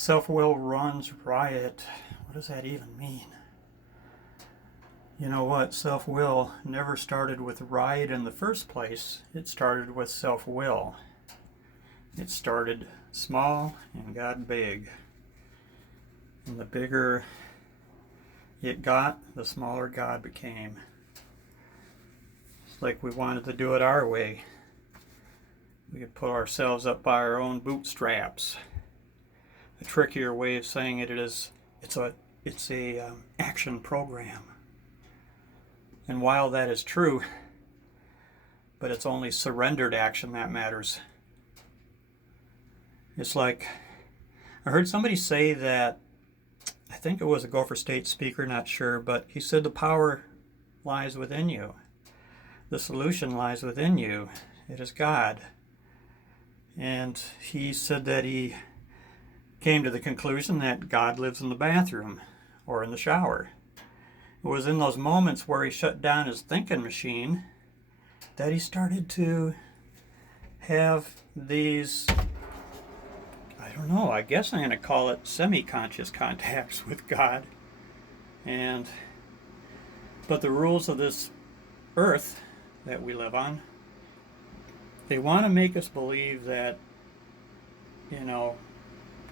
Self-will runs riot. What does that even mean? You know what? Self-will never started with riot in the first place. It started with self-will. It started small and got big. And the bigger it got, the smaller God became. It's like we wanted to do it our way. We could put ourselves up by our own bootstraps. A trickier way of saying it is it's a action program. And while that is true, but it's only surrendered action that matters. It's like I heard somebody say that, I think it was a Gopher State speaker, not sure, but he said the power lies within you. The solution lies within you. It is God. And he said that he came to the conclusion that God lives in the bathroom or in the shower. It was in those moments where he shut down his thinking machine that he started to have these, I don't know, I guess I'm going to call it semi-conscious contacts with God. But the rules of this earth that we live on, they want to make us believe that,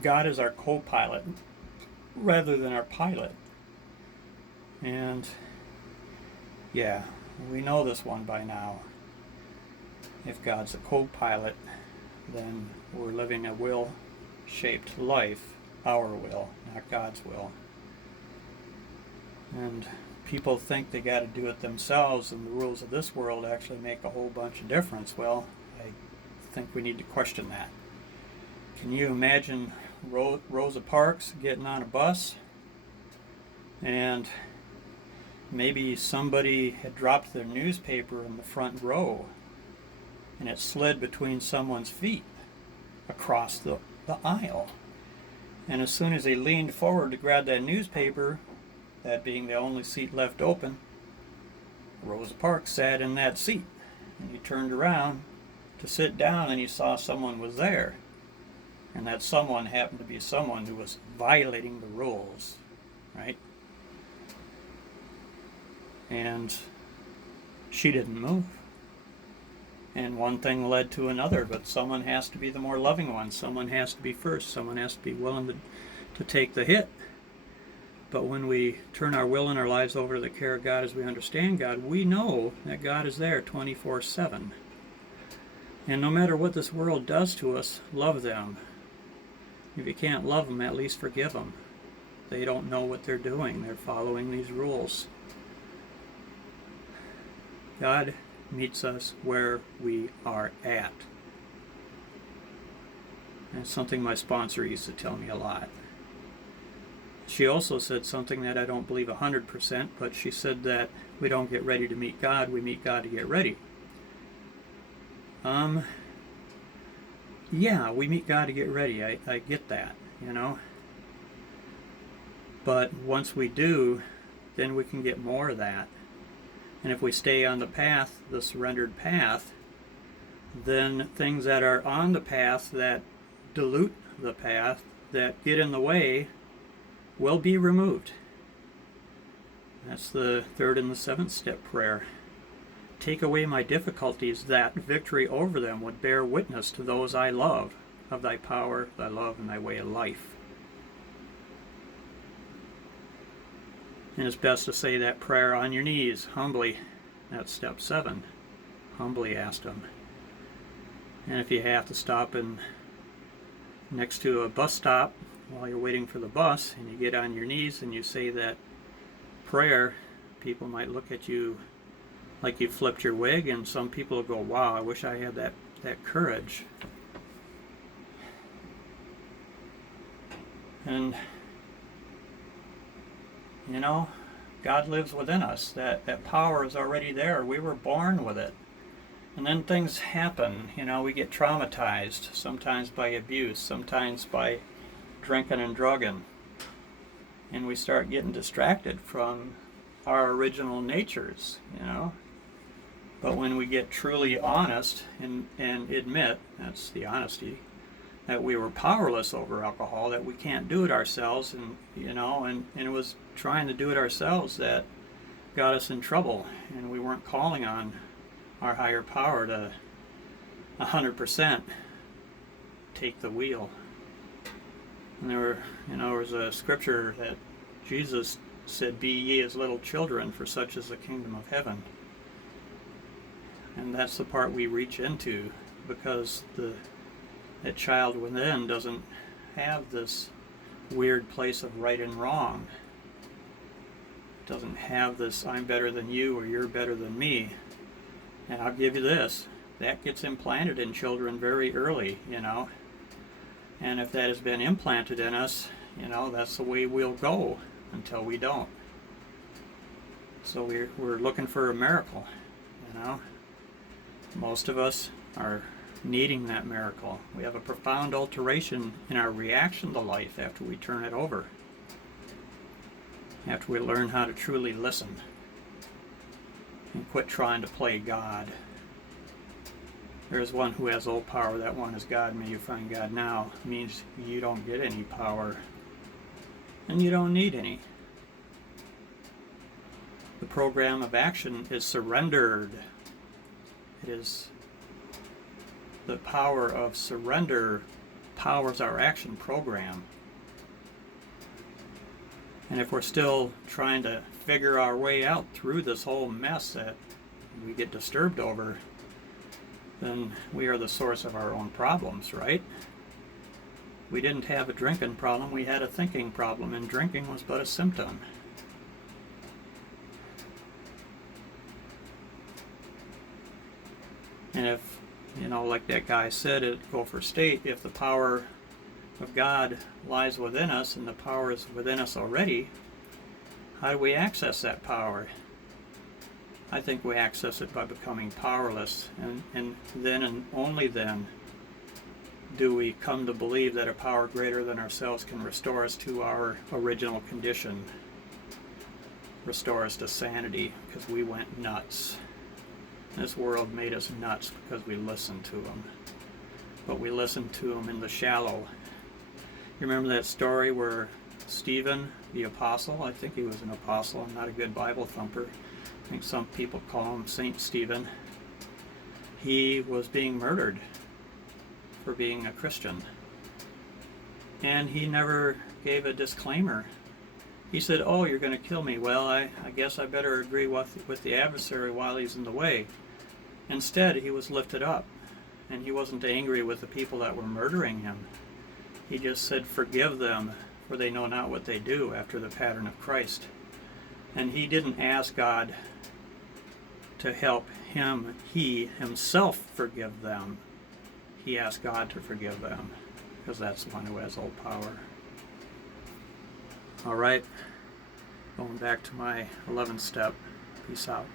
God is our co-pilot rather than our pilot. And yeah, we know this one by now. If God's a co-pilot, then we're living a will-shaped life, our will, not God's will. And people think they got to do it themselves, and the rules of this world actually make a whole bunch of difference. Well, I think we need to question that. Can you imagine Rosa Parks getting on a bus and maybe somebody had dropped their newspaper in the front row and it slid between someone's feet across the aisle, and as soon as they leaned forward to grab that newspaper, that being the only seat left open, Rosa Parks sat in that seat, and he turned around to sit down and he saw someone was there. And that someone happened to be someone who was violating the rules, right? And she didn't move. And one thing led to another, but someone has to be the more loving one. Someone has to be first. Someone has to be willing to take the hit. But when we turn our will and our lives over to the care of God as we understand God, we know that God is there 24/7. And no matter what this world does to us, love them. If you can't love them, at least forgive them. They don't know what they're doing. They're following these rules. God meets us where we are at. That's something my sponsor used to tell me a lot. She also said something that I don't believe 100%, but she said that we don't get ready to meet God, we meet God to get ready. Yeah, we meet God to get ready. I get that, But once we do, then we can get more of that. And if we stay on the path, the surrendered path, then things that are on the path that dilute the path, that get in the way, will be removed. That's the third and the seventh step prayer. Take away my difficulties, that victory over them would bear witness to those I love, of thy power, thy love, and thy way of life. And it's best to say that prayer on your knees, humbly. That's step 7. Humbly ask him. And if you have to stop next to a bus stop while you're waiting for the bus, and you get on your knees and you say that prayer, people might look at you like you flipped your wig, and some people will go, wow, I wish I had that courage. And God lives within us. That power is already there. We were born with it. And then things happen. We get traumatized, sometimes by abuse, sometimes by drinking and drugging. And we start getting distracted from our original natures, But when we get truly honest and admit, that's the honesty, that we were powerless over alcohol, that we can't do it ourselves, and and it was trying to do it ourselves that got us in trouble, and we weren't calling on our higher power to 100% take the wheel. And there was a scripture that Jesus said, "Be ye as little children, for such is the kingdom of heaven." And that's the part we reach into, because that child within doesn't have this weird place of right and wrong. It doesn't have this "I'm better than you" or "you're better than me." And I'll give you this, that gets implanted in children very early, And if that has been implanted in us, that's the way we'll go until we don't. So we're looking for a miracle, Most of us are needing that miracle. We have a profound alteration in our reaction to life after we turn it over. After we learn how to truly listen and quit trying to play God. There is one who has all power, that one is God. May you find God now. It means you don't get any power, and you don't need any. The program of action is surrendered. It is the power of surrender powers our action program. And if we're still trying to figure our way out through this whole mess that we get disturbed over, then we are the source of our own problems, right? We didn't have a drinking problem, we had a thinking problem, and drinking was but a symptom. And if, like that guy said at Gopher State, if the power of God lies within us and the power is within us already, how do we access that power? I think we access it by becoming powerless, and then and only then do we come to believe that a power greater than ourselves can restore us to our original condition, restore us to sanity, because we went nuts. This world made us nuts because we listened to them, but we listened to them in the shallow. You remember that story where Stephen, the apostle, I think he was an apostle, I'm not a good Bible thumper, I think some people call him Saint Stephen. He was being murdered for being a Christian. And he never gave a disclaimer. He said, "Oh, you're going to kill me. Well, I guess I better agree with the adversary while he's in the way." Instead, he was lifted up, and he wasn't angry with the people that were murdering him. He just said, "Forgive them, for they know not what they do," after the pattern of Christ. And he didn't ask God to help he himself forgive them. He asked God to forgive them, because that's the one who has all power. All right, going back to my 11th step. Peace out.